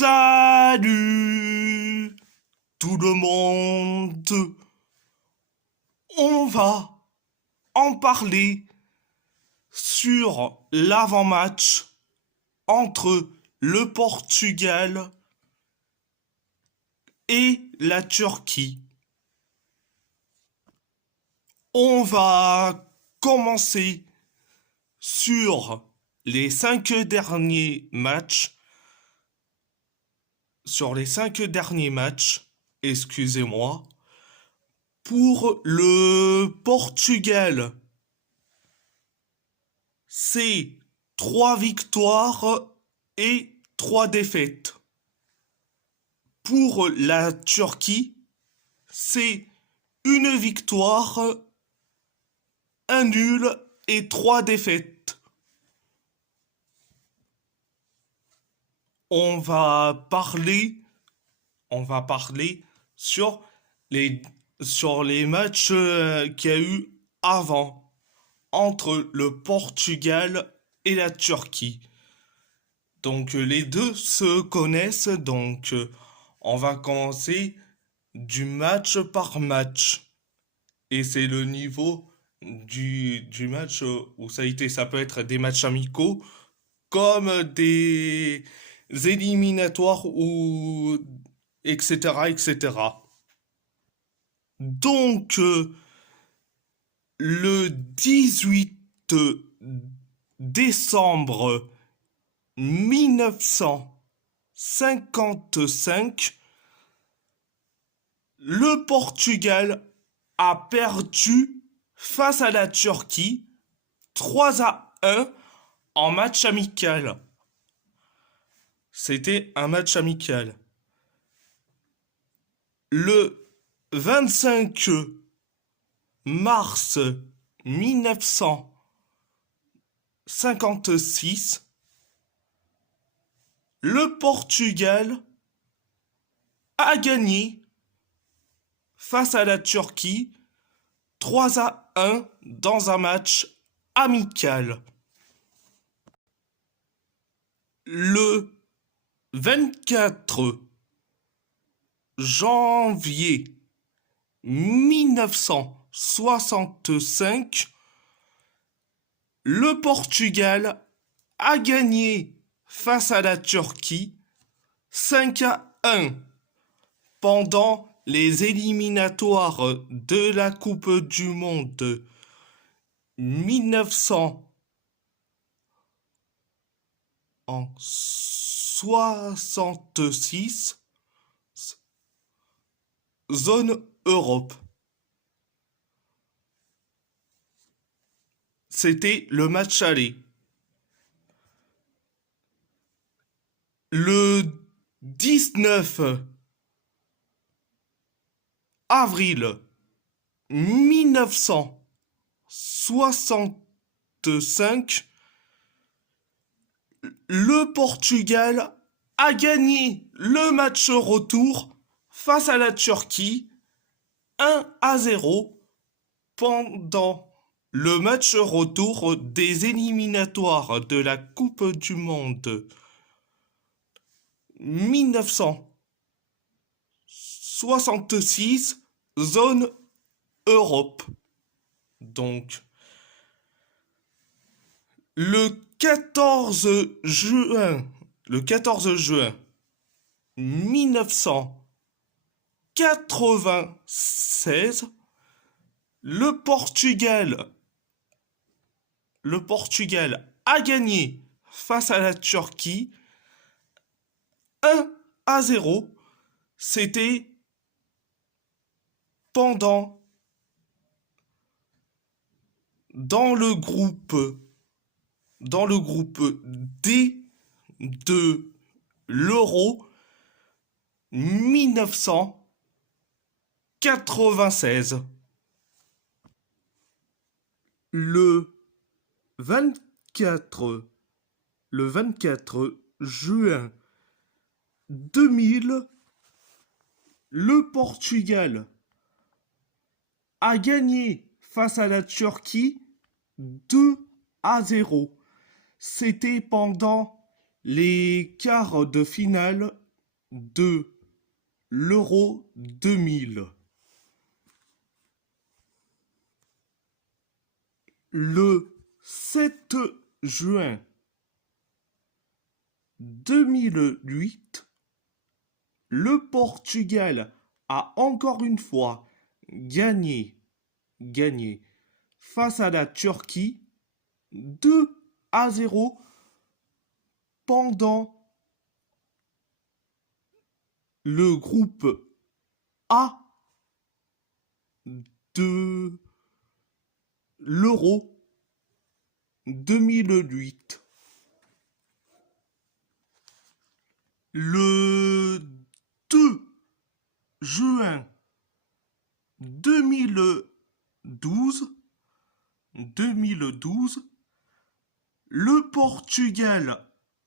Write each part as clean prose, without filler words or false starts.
Salut tout le monde. On va en parler sur l'avant-match entre le Portugal et la Turquie. On va commencer sur les 5 derniers matchs. Excusez-moi. Pour le Portugal, c'est 3 victoires et 3 défaites. Pour la Turquie, c'est une victoire, un nul et 3 défaites. On va parler sur les matchs qu'il y a eu avant entre le Portugal et la Turquie. Donc les deux se connaissent, donc on va commencer du match par match. Et c'est le niveau du match où ça a été. Ça peut être des matchs amicaux comme des éliminatoires ou etc. etc. Donc le 18 décembre 1955, le Portugal a perdu face à la Turquie 3-1 en match amical. C'était un match amical. Le 25 mars 1956, le Portugal a gagné face à la Turquie 3-1 dans un match amical. Le 24 janvier 1965, le Portugal a gagné face à la Turquie 5-1 pendant les éliminatoires de la Coupe du Monde 1966, zone Europe. C'était le match aller. Le 19 avril 1965, le Portugal a gagné le match retour face à la Turquie 1-0 pendant le match retour des éliminatoires de la Coupe du Monde 1966, zone Europe. Donc, le 14 juin 1996, le Portugal a gagné face à la Turquie 1-0. C'était pendant dans le groupe D de l'Euro 1996. Le 24 juin 2000, le Portugal a gagné face à la Turquie 2-0. C'était pendant les quarts de finale de l'Euro 2000. Le 7 juin 2008, le Portugal a encore une fois gagné face à la Turquie 2-0 pendant le groupe A de l'Euro 2008. Le 2 juin 2012, le Portugal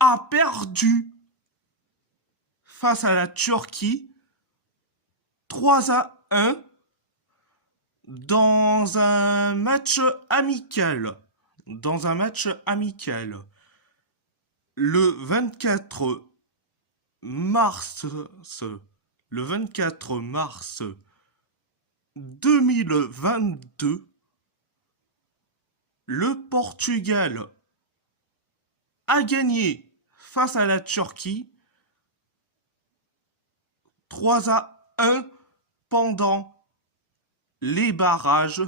a perdu face à la Turquie 3-1 dans un match amical. Le 24 mars, le 24 mars 2022, le Portugal a gagné face à la Turquie 3-1 pendant les barrages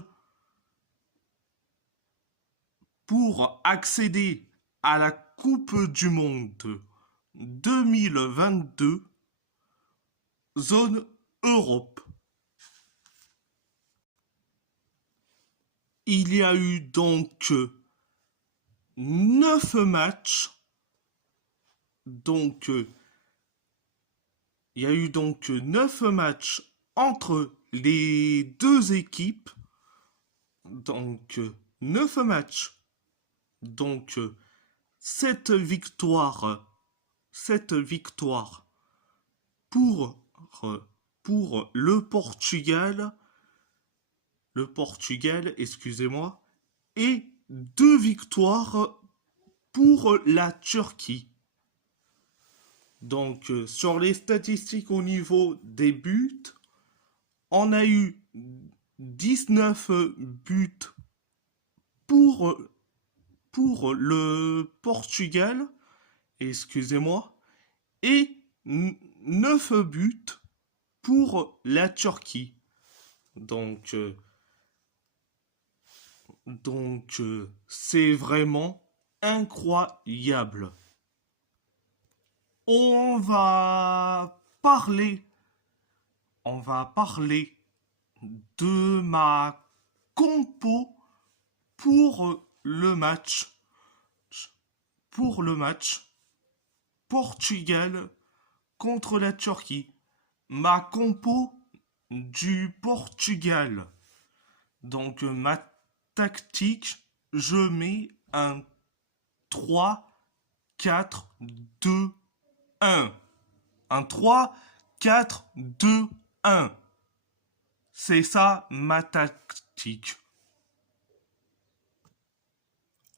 pour accéder à la Coupe du Monde 2022 zone Europe. Il y a eu donc 9 matchs. Il y a eu donc 9 matchs entre les deux équipes. Donc 9 matchs. Donc 7 victoires. 7 victoires pour le Portugal. Excusez-moi. Et 2 victoires pour la Turquie. Donc, sur les statistiques au niveau des buts, on a eu 19 buts pour le Portugal, excusez-moi, et 9 buts pour la Turquie. Donc, c'est vraiment incroyable. On va parler de ma compo pour le match Portugal contre la Turquie. Ma compo du Portugal. Donc ma tactique, je mets un 3-4-2-1. Un 3-4-2-1. C'est ça ma tactique.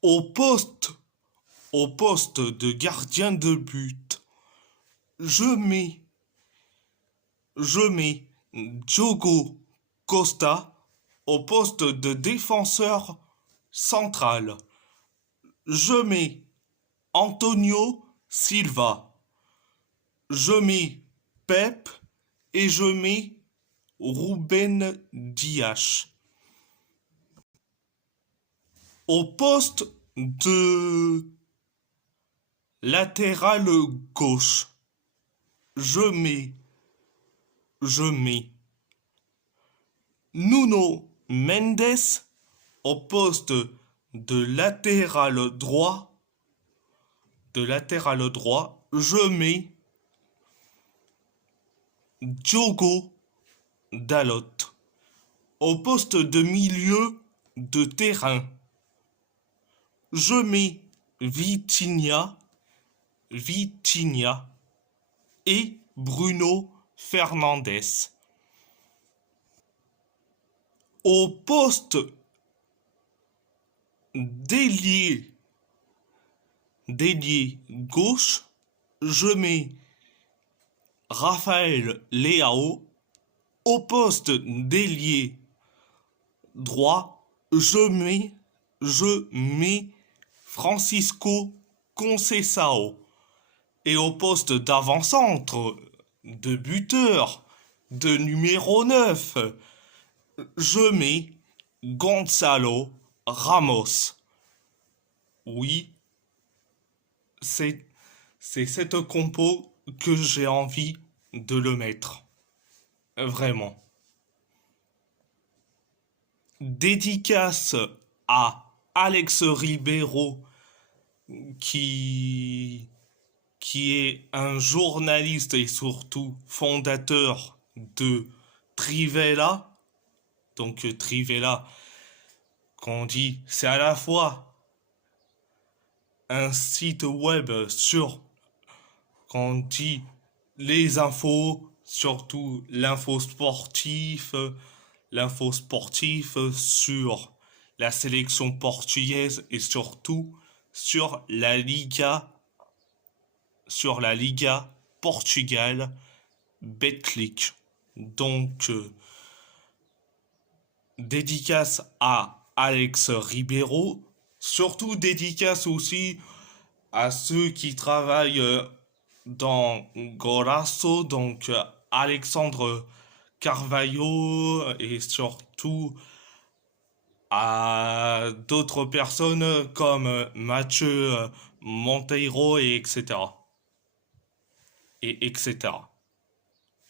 Au poste de gardien de but, je mets Diogo Costa au poste de défenseur central. Je mets Antonio Silva. Je mets Pep et je mets Ruben Dias. Au poste de latéral gauche, je mets Nuno Mendes au poste de latéral droit. Je mets Diogo Dalot au poste de milieu de terrain. Je mets Vitinha et Bruno Fernandes. Au poste d'ailier gauche, je mets Raphaël Leao. Au poste d'ailier droit, je mets Francisco Conceição. Et au poste d'avant-centre, de buteur, de numéro 9, je mets Gonzalo Ramos. Oui, c'est c'est cette compo que j'ai envie de le mettre. Vraiment. Dédicace à Alex Ribeiro qui qui est un journaliste et surtout fondateur de Trivela. Donc Trivela, qu'on dit, c'est à la fois un site web sur, qu'on dit, les infos, surtout l'info sportif sur la sélection portugaise et surtout sur la Liga, sur la Liga Portugal Betclic. Donc, dédicace à Alex Ribeiro, surtout dédicace aussi à ceux qui travaillent dans Golasso, donc Alexandre Carvalho et surtout à d'autres personnes comme Mathieu Monteiro et etc. Et etc.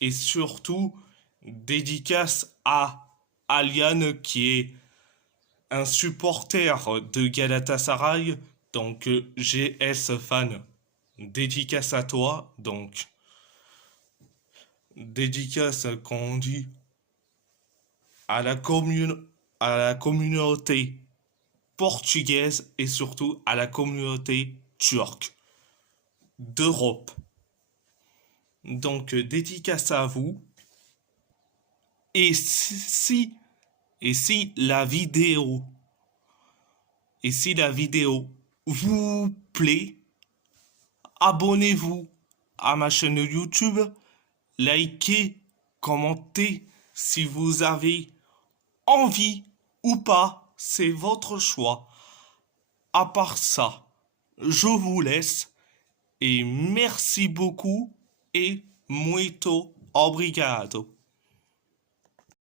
Et surtout dédicace à Aliane qui est un supporter de Galatasaray, donc GS fan. Dédicace à toi, donc dédicace qu'on dit à la à la communauté portugaise et surtout à la communauté turque d'Europe. Donc dédicace à vous. Et et si la vidéo et si la vidéo vous plaît, abonnez-vous à ma chaîne YouTube, likez, commentez si vous avez envie ou pas, c'est votre choix. À part ça, je vous laisse et merci beaucoup et muito obrigado.